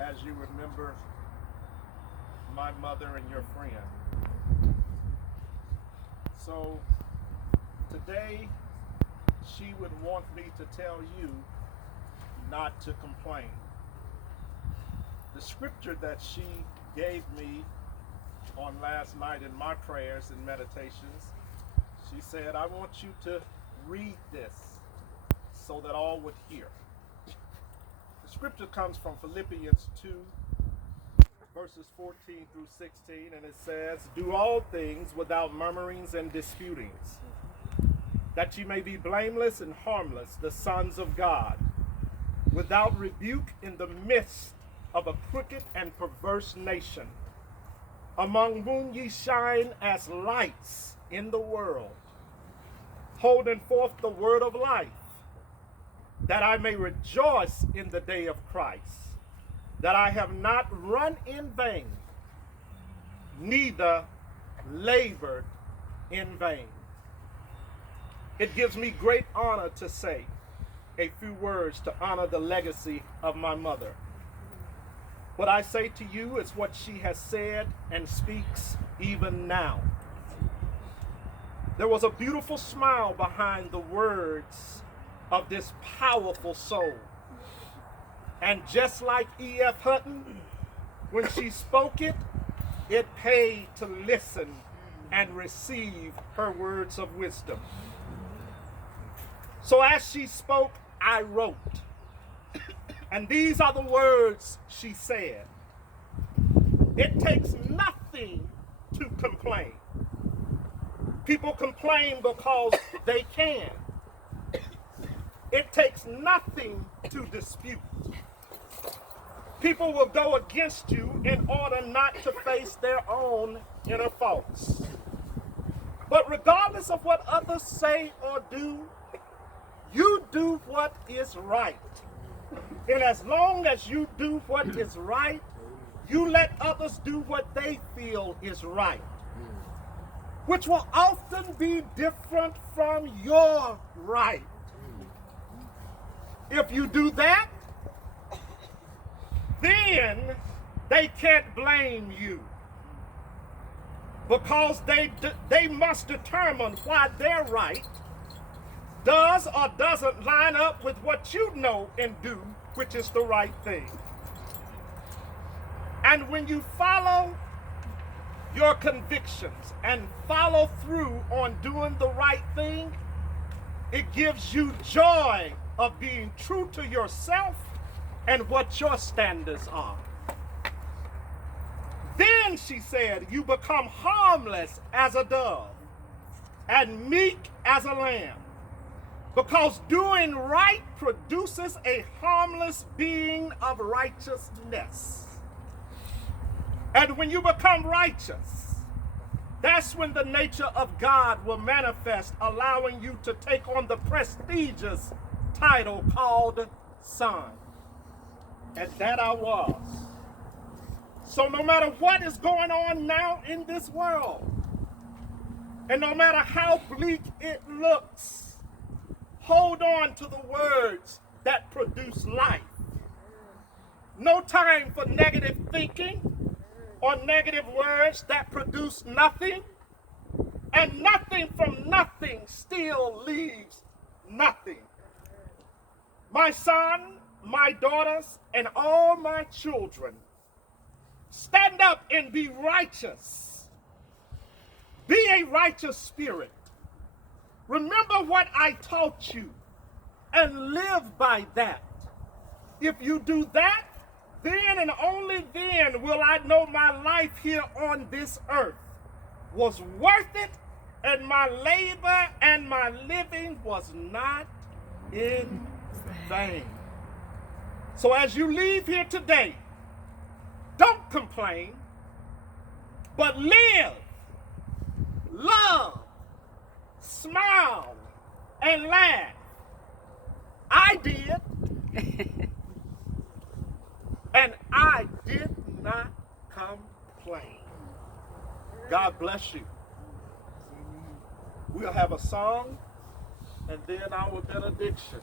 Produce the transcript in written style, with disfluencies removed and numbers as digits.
as you remember my mother and your friend. So today she would want me to tell you not to complain. The scripture that she gave me on last night in my prayers and meditations, she said, I want you to read this so that all would hear. The scripture comes from Philippians 2, verses 14 through 16, and it says, do all things without murmurings and disputings, that ye may be blameless and harmless, the sons of God, without rebuke in the midst of a crooked and perverse nation, among whom ye shine as lights in the world, holding forth the word of life, that I may rejoice in the day of Christ, that I have not run in vain, neither labored in vain. It gives me great honor to say a few words to honor the legacy of my mother. What I say to you is what she has said and speaks even now. There was a beautiful smile behind the words of this powerful soul. And just like E.F. Hutton, when she spoke it, it paid to listen and receive her words of wisdom. So as she spoke, I wrote. And these are the words she said. It takes nothing to complain. People complain because they can. It takes nothing to dispute. People will go against you in order not to face their own inner faults. But regardless of what others say or do, you do what is right. And as long as you do what is right, you let others do what they feel is right, which will often be different from your right. If you do that, then they can't blame you, because they must determine why their right does or doesn't line up with what you know and do, which is the right thing. And when you follow your convictions and follow through on doing the right thing, it gives you joy of being true to yourself and what your standards are. Then, she said, you become harmless as a dove and meek as a lamb, because doing right produces a harmless being of righteousness. And when you become righteous, that's when the nature of God will manifest, allowing you to take on the prestigious title called son. And that I was. So no matter what is going on now in this world, and no matter how bleak it looks, hold on to the words that produce life. No time for negative thinking or negative words that produce nothing. And nothing from nothing still leaves nothing. My son, my daughters, and all my children, stand up and be righteous. Be a righteous spirit. Remember what I taught you and live by that. If you do that, then and only then will I know my life here on this earth was worth it, and my labor and my living was not in vain. So as you leave here today, don't complain, but live, love, smile, and laugh. I did. And I did not complain. God bless you. We'll have a song and then our benediction.